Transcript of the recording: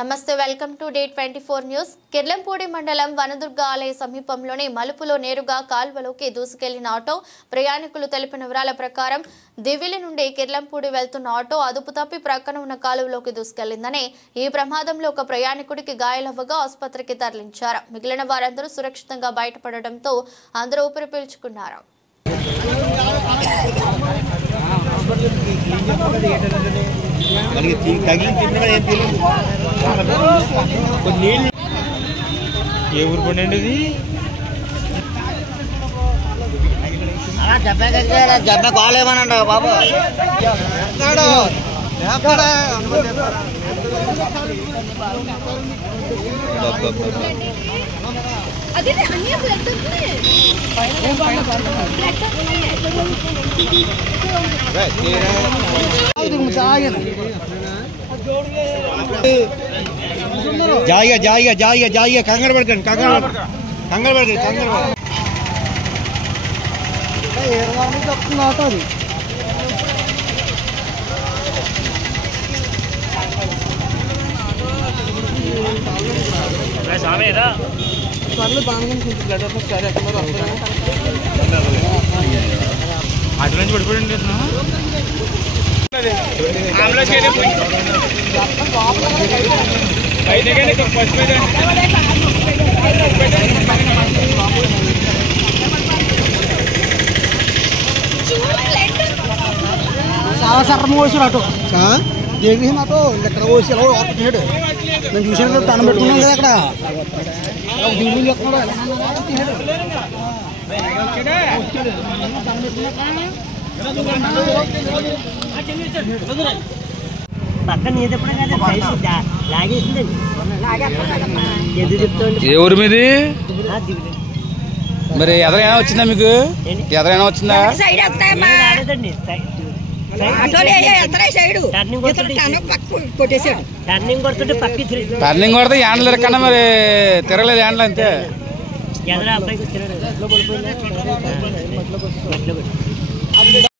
నమస్తే welcome to day 24 news. Kirlampudi మండలం వనదుర్గ ఆలయ సమీపంలోని మలుపులో నేరుగా కాల్వలోకి దూసుకెళ్లిన ఆటో ప్రయాణికులు తెలిపిన వివరాల ప్రకారం దివిలి నుండి కిర్లంపూడి వెళ్తున్న ఆటో అదుపు తప్పి ప్రక్కన ఉన్న కాలువలోకి దూసుకెళ్లిందని, ఈ ప్రమాదంలో ఒక ప్రయాణికుడికి గాయాలవ్వగా ఆసుపత్రికి తరలించారు. మిగిలిన వారందరూ సురక్షితంగా బయటపడడంతో అందరూ ఊపిరి పీల్చుకున్నారు. ఏ ఊరు పండి జబ్బ కాలేమనండి బాబు. जाइए जाइए जाइए जाइए कंगार पड़कर कंगार पड़कर అటు నుంచి పడిపోయింది. చాలా సర్రం కోసారు అటు దేవి మాతో ఎక్కడ కోసి ఎలా ఆపుతున్నాడు. నేను చూసాను కదా, దండం పెట్టుకున్నాను కదా అక్కడ దీవులు చెప్తున్నాడు. ఏ ఊరు మీది? మరి ఎదరైనా వచ్చిందా మీకు? ఎదరైనా వచ్చిందా? టర్నింగ్ కొడితే యాండ్లు కన్నా మరి తిరగలేదు యాండ్లు అంతే.